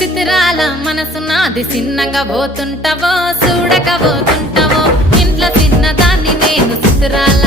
చిత్రాల మనసు నాది చిన్నగా పోతుంటావో చూడక పోతుంటావో ఇంట్లో చిన్నదాన్ని నేను చిత్రాల